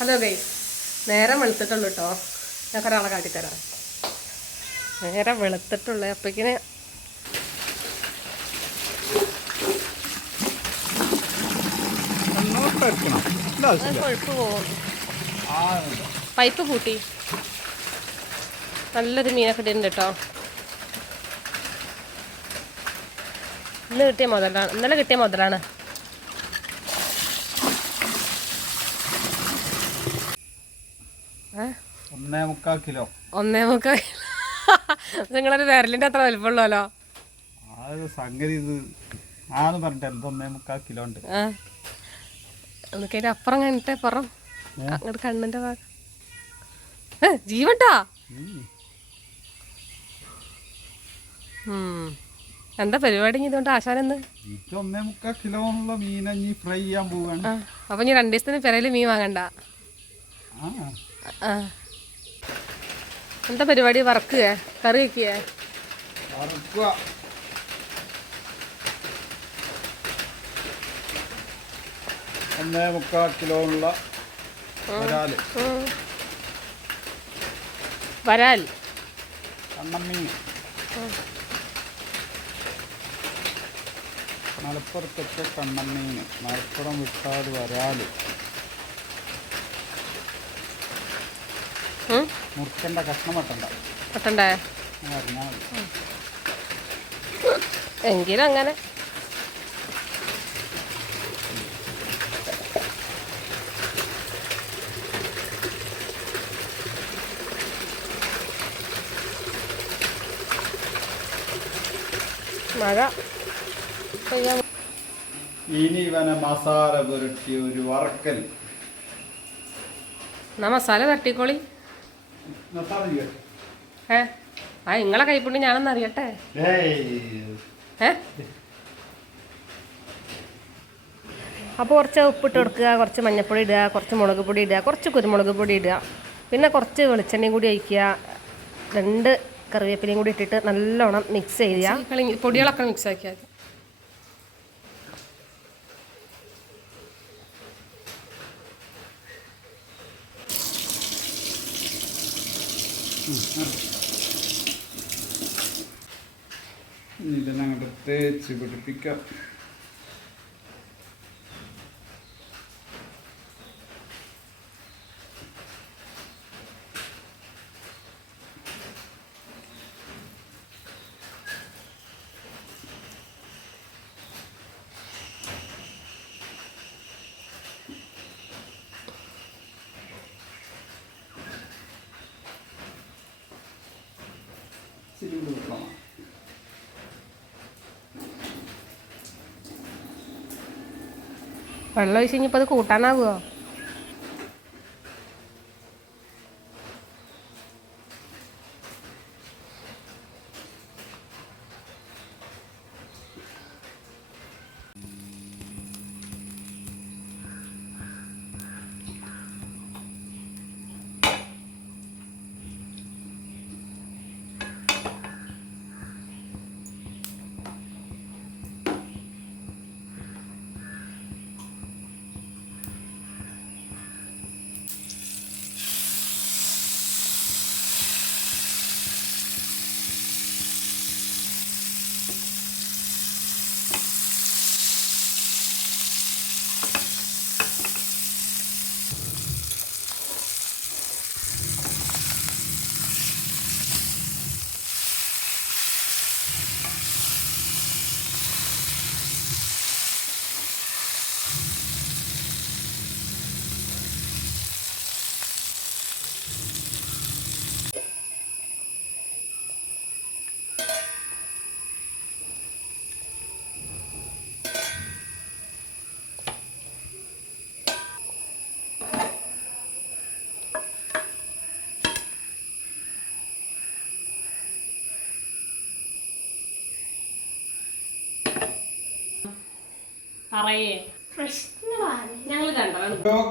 Hello guys, നേരം വെളുത്തിട്ടുള്ളൂ കേട്ടോ. ഞാൻ ഒരാളെ കാട്ടിത്തരാം. നേരം വെളുത്തിട്ടുള്ളൂ. അപ്പോഴേക്കിന് കൊഴുപ്പ് പോകും. പൈപ്പ് കൂട്ടി നല്ലൊരു മീനൊക്കെ ഇടുന്നുണ്ട് കേട്ടോ. ഇന്നലെ കിട്ടിയ മുതലാണ്. ഒന്നേ മുക്കാൽ കിലോ നിങ്ങളൊരു വിരലിന്റെ അത്ര വലിപ്പമുള്ളല്ലോ. സംഗതി ഇത് ആന്ന് പറഞ്ഞിട്ട് 1.25 കിലോ ഉണ്ട്. എനിക്കതിന്റെ അപ്പുറം കഴിഞ്ഞിട്ടേ പറം അങ്ങോട്ട് കണ്ണിന്റെ ഭാഗം ജീവട്ടാ. എന്താ പരിപാടി ഇതുകൊണ്ട് ആശാനെന്ന്? 1.25 കിലോ ഉള്ള മീനഞ്ഞി ഫ്രൈ ചെയ്യാൻ പോവാണ്. അപ്പൊ ഇനി 2 ദിവസത്തിന് പെരയില് മീൻ വാങ്ങണ്ട. എന്താ പരിപാടി? വറക്കുക, കറി വയ്ക്കുക? 1.25 കിലോ ഉള്ള വരാൽ കണ്ണമ്മീൻ. മലപ്പുറത്തൊക്കെ കണ്ണമ്മീൻ, മലപ്പുറം വിട്ടാൽ വരാല്. മുറിക്കണ്ട, കഷ്ണം വെട്ടണ്ടേ അറിഞ്ഞാൽ മതി. എങ്കിലും അങ്ങനെ മഴ ഇനി ഇവനെ മസാല പുരട്ടി ഒരു വറക്കൽ. മസാല തട്ടിക്കോളി. നിങ്ങളെ കൈപ്പുണ്ടി ഞാനൊന്ന് അറിയട്ടെ. അപ്പോൾ കുറച്ച് ഉപ്പിട്ട് കൊടുക്കുക, കുറച്ച് മഞ്ഞൾപ്പൊടി ഇടുക, കുറച്ച് മുളക് പൊടി ഇടുക, കുറച്ച് കുരുമുളക് പൊടി ഇടുക, പിന്നെ കുറച്ച് വെളിച്ചെണ്ണയും കൂടി ഒഴിക്കുക, 2 കറിവേപ്പിലയും കൂടി ഇട്ടിട്ട് നല്ലോണം മിക്സ് ചെയ്യുക. പൊടികളൊക്കെ മിക്സ് ആക്കിയാൽ ഇതിനങ്ങോട്ട് തേച്ച് പിടിപ്പിക്കാം. വെള്ളം ഒഴിച്ച് കഴിഞ്ഞപ്പോൾ അത് കൂട്ടാനാകുമോ?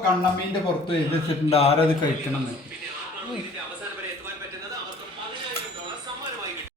കണ്ണമ്മീന്റെ പുറത്ത് എഴുതി വെച്ചിട്ടുണ്ട് ആരത് കഴിക്കണം.